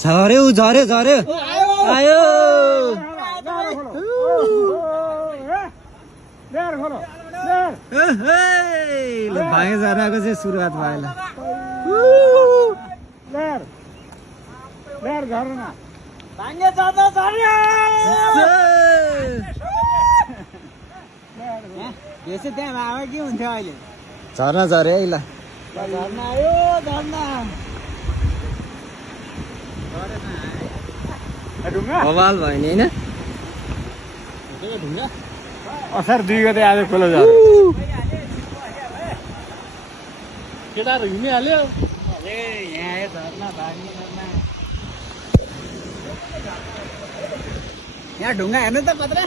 झर्यो झर्यो झर्यो आयो भागे झर्नाको चाहिँ सुरुवात भयो त्यहाँ के हुन्थ्यो अहिले झर्ना झर्यो है ल झर्ना आयो झर्ना बवाल भयो नि होइन असार 2 गते आज खोला झर्यो केटाहरू हिँडिहाल्यो यहाँ आयो झर्ना भाग्ने झर्ना यहाँ ढुङ्गा हेर्नु त पत्र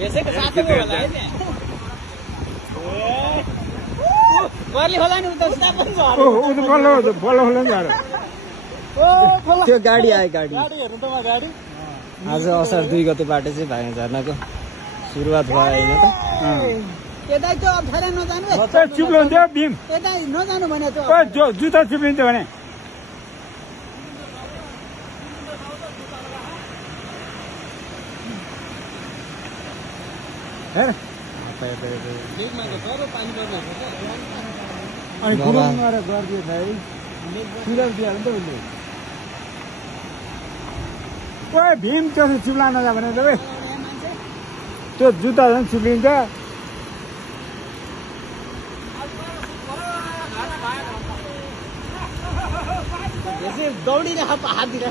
यसैको साथै होला है त्यहाँ कर्ली होला नि उता उता पनि झर्यो बल्ल झर्यो त्यो गाडी आयो गाडी हेर्नु त गाडी आज असार 2 गतेबाट चाहिँ भागे झर्नाको सुरुवात भयो होइन त यता त्यो अप्ठ्यारो नजानु चिप्लो भीम यता नजानु भने त्यो जुत्ता चिप्लिन्छ भने हेर अनि गुरुङ गरेर गरिदियो है सिरप दिइहाल्यो नि त उसले ओए भीम त्यो चिप्ला नजा भने त त्यो जुत्ता झन् चिप्लिन्छ दौडिरहेको हाततिर